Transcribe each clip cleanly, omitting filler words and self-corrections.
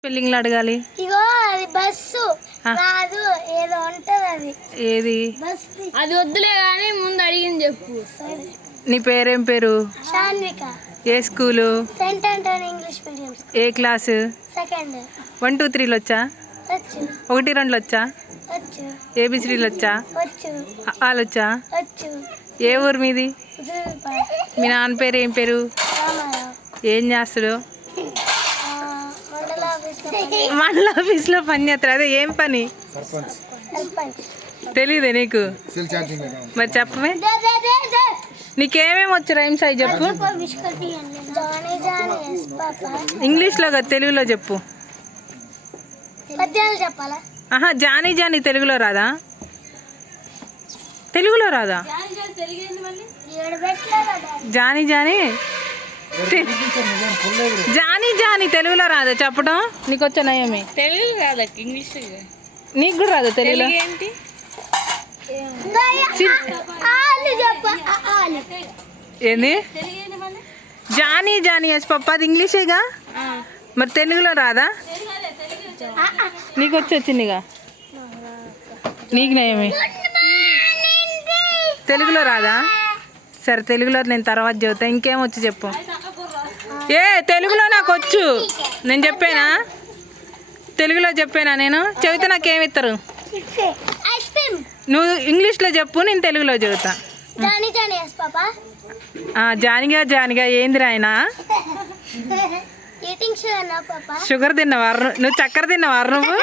స్పెల్లింగ్లు అడగాలి. ఇగో అది బస్సు కాదు, ఏదో ఉంటది అది. ఏది? అది వద్దులే కానీ ముందు అడిగింది చెప్పు. నీ పేరేం పేరు? శాన్విక. ఏ school? Saint Antony English medium. ఏ క్లాసు? సెకండ్. 1 2 3 వచ్చా? వచ్చు. 1 2 వచ్చా? వచ్చు. ఏబిసిడీలు వచ్చా? వచ్చు. ఆలు వచ్చా? వచ్చు. ఏ ఊరు మీది? మీ నాన్న పేరు ఏం పేరు? ఏం చేస్తాడు? మండల ఆఫీస్లో పని చేస్తాడు. అదే ఏం పని? తెలీదే నీకు? మరి చెప్పమే. నీకేమేమి వచ్చు రైమ్స్ అవి చెప్పు. ఇంగ్లీష్లో కదా, తెలుగులో చెప్పు. ఆహా, జానీ జానీ తెలుగులో రాదా? తెలుగులో రాదా? జానీ జానీ జానీ జానీ తెలుగులో రాదా చెప్పడం? నీకు వచ్చా నయమే? తెలుగు రాదా? ఇంగ్లీష్. నీకు కూడా రాదా తెలుగులో? ఏంటి? ఏంది? జానీ జానీ ఎస్ పప్ప, అది ఇంగ్లీషేగా. మరి తెలుగులో రాదా? నీకు వచ్చిందిగా. నీకు నయమే. తెలుగులో రాదా? సరే, తెలుగులో నేను తర్వాత చెబుతా. ఇంకేం వచ్చి చెప్పు. ఏ తెలుగులో నాకు వచ్చు, నేను చెప్పానా? తెలుగులో చెప్పానా నేను? చెబితే నాకేమి ఇస్తారు? నువ్వు ఇంగ్లీష్లో చెప్పు, నేను తెలుగులో చెబుతా. జానిగా జానిగా ఏంది రాయన? షుగర్ తిన్నవా నువ్వు? చక్కెర తిన్నవా నువ్వు?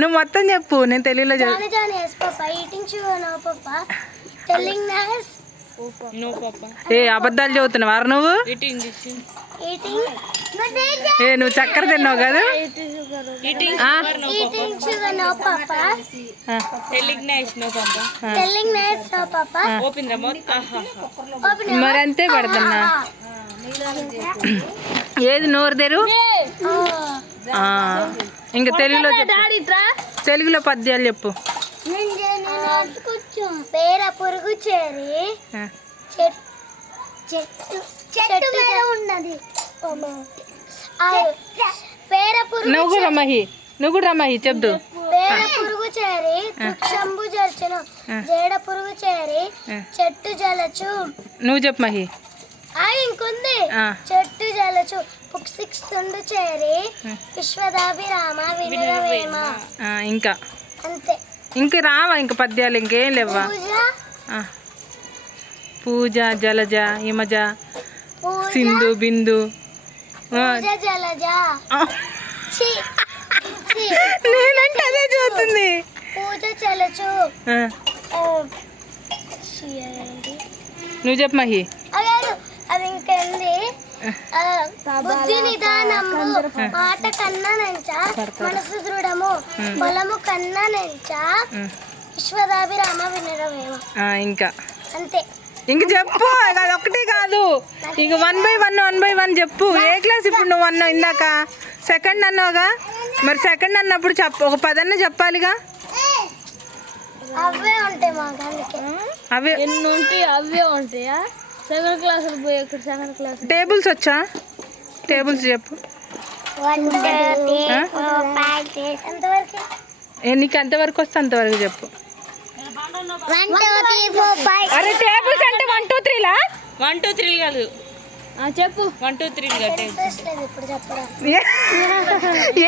నువ్వు మొత్తం చెప్పు, నేను తెలుగులో చెప్పు. ఏ అబద్ధాలు చదువుతున్నావా నువ్వు? ఏ నువ్వు చక్కెర తిన్నావు కదా? మరి అంతే పడుతున్నా. ఏది నోరు తెరు? ఇంకా తెలుగులో చెప్పు. తెలుగులో పద్యాలు చెప్పు. పేర పురుగు చేరి ఉన్నది. నువ్వు కూడా రమ్మహి, నువ్వు కూడా రమ్మహి చెప్దు. పేర పురుగు చేరి వృక్షంబు జర్చును, జేడ పురుగు చేరి చెట్టు జలచు. నువ్వు చెప్పు మహి. ఇంకుంది. చెట్టు జలచు పుక్సిస్తుండు చేరి విశ్వదాభిరామ వినురవేమ. ఇంకా అంతే. ఇంక రావా? ఇంక పద్యాలు ఇంకేం లేవా? పూజ, జలజ, హిమజ, సింధు, బిందు, జలజ. నేనంటే అదే చూస్తుంది. పూజ జలచు. నువ్వు చెప్పు మహి. అది ఇంకేంది? బుద్ధి నిదానము మాట కన్నా నెంచ మనసు దృఢము పొలము కన్నా నెంచ విశ్వదాభిరామ వినురవేమ. ఇంకా అంతే. ఇంక చెప్పు. అది ఒక్కటే కాదు, ఇక 1 by 1 చెప్పు. ఏ క్లాస్ ఇప్పుడు నువ్వు అన్నావు? ఇందాక సెకండ్ అన్నావుగా, మరి సెకండ్ అన్నప్పుడు చెప్పు. ఒక 10 అన్న చెప్పాలిగా. అవే ఉంటాయి మాకు, అందుకే. అవే ఎన్ని ఉంటాయి? అవే ఉంటాయా? సెకండ్ క్లాస్ పోయి ఇక్కడ సెకండ్ క్లాస్. టేబుల్స్ వచ్చా? టేబుల్స్ చెప్పు. నీకు ఎంతవరకు వస్తే అంతవరకు చెప్పు. అరే టేబుల్స్ అంటే 1 2 3 లా? 1 2 3 కాదు, చెప్పు. 1 2 3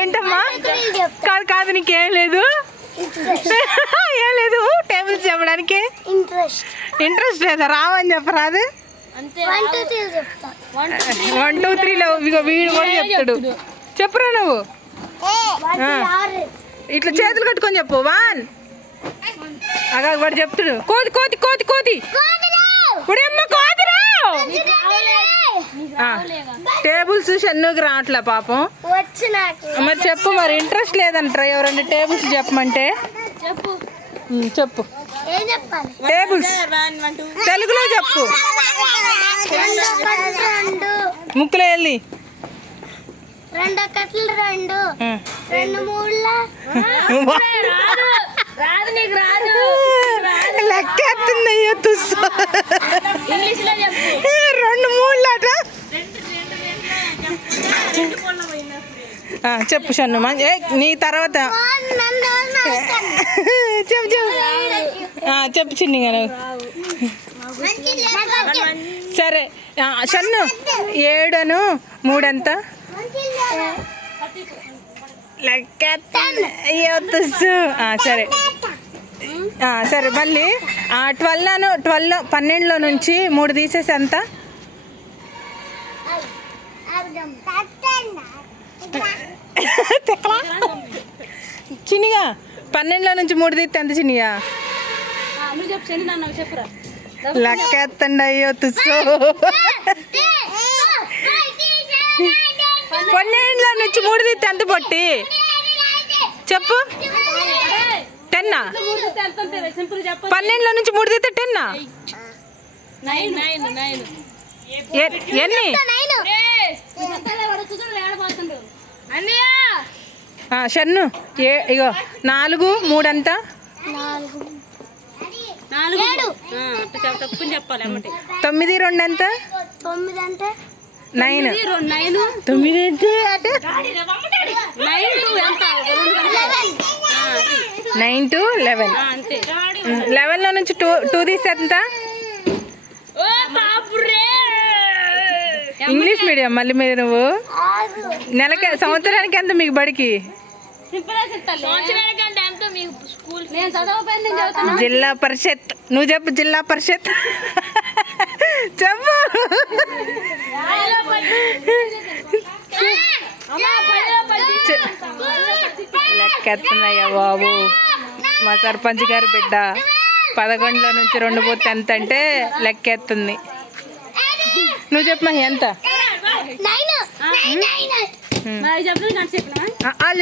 ఏంటమ్మా? కాదు కాదు, నీకేం లేదు? ఏం లేదు టేబుల్స్ చెప్పడానికి ఇంట్రెస్ట్ లేదా? రావని చెప్పరాదు. 1 2 3లో వీడు కూడా చెప్తాడు. చెప్పురా నువ్వు. ఇట్లా చేతులు కట్టుకొని చెప్పు. 1 అగా వాడు చెప్తాడు. కోతి కోతి కోతి కోతి ఇప్పుడేమ్మ కోతిరా. టేబుల్స్ షన్నుకి రావట్లే పాపం. మరి చెప్పు. మరి ఇంట్రెస్ట్ లేదంటారా ఎవరంటే టేబుల్స్ చెప్పమంటే? చెప్పు. టేబుల్స్ తెలుగులో చెప్పు. ముక్కులో వెళ్ళి 2 కట్లు 2 2 3 రాదు నీకు రాదు. లెక్కేస్తుంది. అయ్యో తుస్సు. ఇంగ్లీష్లో చెప్పు. చెప్పు షన్ను నీ తర్వాత చెప్పు చెప్పు చెప్పు చిన్నిగా నువ్వు సరే షన్ను 7 3 ఎంత లెక్క సరే సరే మళ్ళీ 12 నుంచి 3 తీసేసి ఎంత చిన్నగా 12 నుంచి 3 తీస్తే ఎంత చిన్నగా లెక్క ఎత్తండి అయ్యో తుస్సు 12 నుంచి 3 తీస్తే ఎంత పొట్టి చెప్పు 10 12 నుంచి 3 తీస్తే 10 ఎన్ని షన్ను ఇగో 4 3 ఎంత 9 2 ఎంత 9 9 9 to 11 11 నుంచి 2 తీస్తే ఎంత ఇంగ్లీష్ మీడియం మళ్ళీ మీరు నువ్వు నెలకి సంవత్సరానికి ఎంత మీకు బడికి జిల్లా పరిషత్ నువ్వు చెప్పు జిల్లా పరిషత్ చెప్పు లెక్కెత్తున్నాయ్యా బాబు మా సర్పంచ్ గారి బిడ్డ 11 నుంచి 2 పోతే ఎంత అంటే లెక్కెత్తుంది నువ్వు చెప్పు మహి ఎంత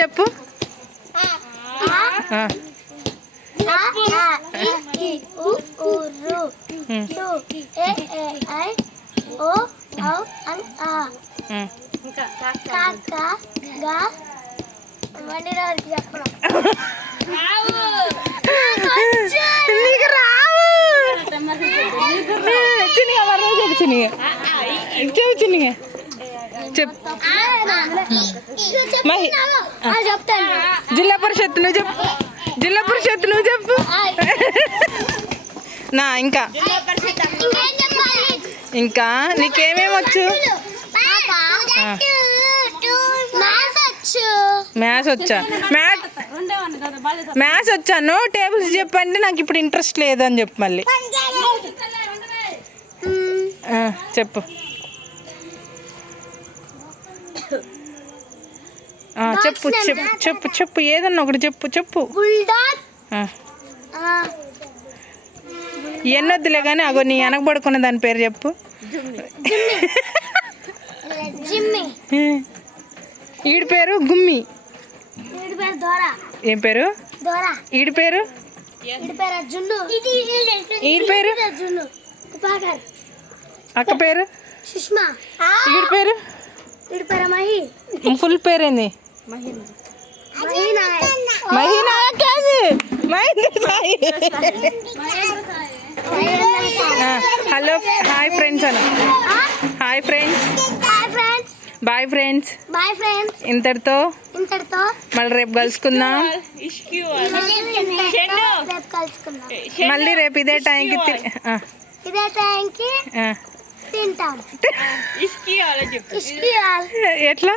చెప్పు నీకు రావు చిన్నగా చెప్పు చిన్నగా చెప్పు చిన్నగా చెప్పు జిల్లా పరిషత్ నువ్వు చెప్పు జిల్లా పరిషత్ నువ్వు చెప్పు నా ఇంకా నీకేమేమి వచ్చు మ్యాథ్స్ వచ్చా మ్యాథ్స్ వచ్చాను టేబుల్స్ చెప్పండి నాకు ఇప్పుడు ఇంట్రెస్ట్ లేదని చెప్పు మళ్ళీ చెప్పు చెప్పు చెప్పు చెప్పు చెప్పు ఏదన్నా ఒకటి చెప్పు ఎన్నొద్దులే కానీ అగో నీ వెనకబడుకున్న దాని పేరు చెప్పు ఈడి పేరు గుమ్మి ఏం పేరు ఈడి పేరు ఈడి పేరు అక్క పేరు ఈడి పేరు ఫుల్ పేరేంది మహీనా హలో హాయ్ ఫ్రెండ్స్ అను హాయ్ ఫ్రెండ్స్ బాయ్ ఫ్రెండ్స్ ఇంతటితో మళ్ళీ రేపు కలుసుకుందాం మళ్ళీ రేపు ఇదే టైంకి ఎట్లా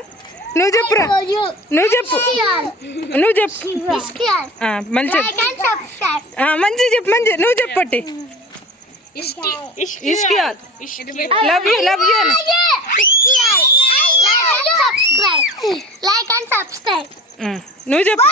నువ్వు చెప్పురా నువ్వు చెప్పు మంచి మంచి చెప్పు మంచి నువ్వు చెప్పట్టి లవ్ యూ నువ్వు చెప్పు